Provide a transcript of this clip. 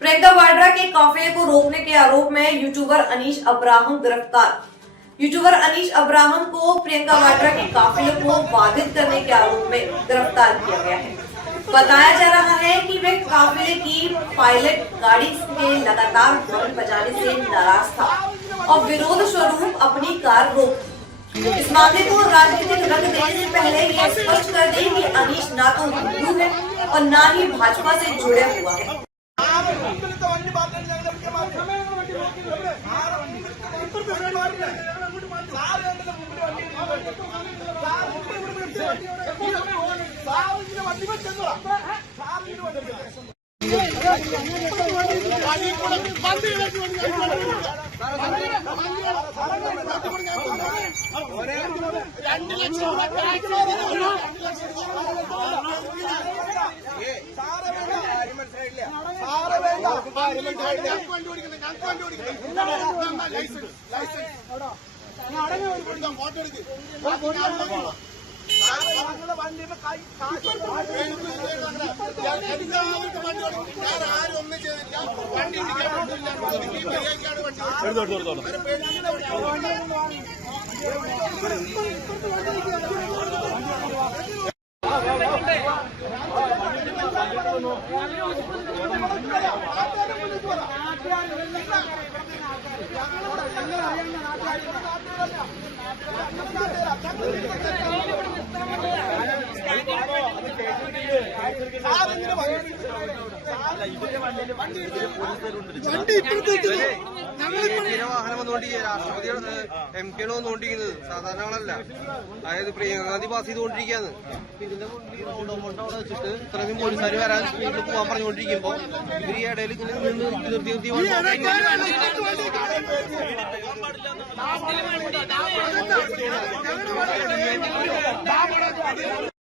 प्रियंका वाड्रा के काफिले को रोकने के आरोप में यूट्यूबर अनीश अब्राहम गिरफ्तार। यूट्यूबर अनीश अब्राहम को प्रियंका वाड्रा के काफिले को बाधित करने के आरोप में गिरफ्तार किया गया है। बताया जा रहा है कि वे काफिले की पायलट गाड़ी के लगातार हॉर्न बजाने से नाराज था और विरोध स्वरूप अपनी कार रोक। इस मामले को राजनीतिक रंग देने से पहले यह स्पष्ट कर दें कि अनीश ना तो हिंदू है और ना ही भाजपा से जुड़े हुआ है। രാഷ്ട്രപതിയുടെ MP-യാണ് വന്നുകൊണ്ടിരിക്കുന്നത്, സാധാരണ ആളല്ല. അതായത് പ്രിയങ്ക ഗാന്ധി പാസ് ചെയ്തുകൊണ്ടിരിക്കുകയാണ്. ഇതിന്റെ മുന്നിൽ റോഡോമോട്ട് അവിടെ വെച്ചിട്ട് ഇത്രയും പോലീസുകാർ വരാൻ സ്പീഡിൽ പോകാൻ പറഞ്ഞുകൊണ്ടിരിക്കുമ്പോൾ ഇവർ ഈ ഇടയിൽ ഇങ്ങനെ നിർത്തി നിർത്തി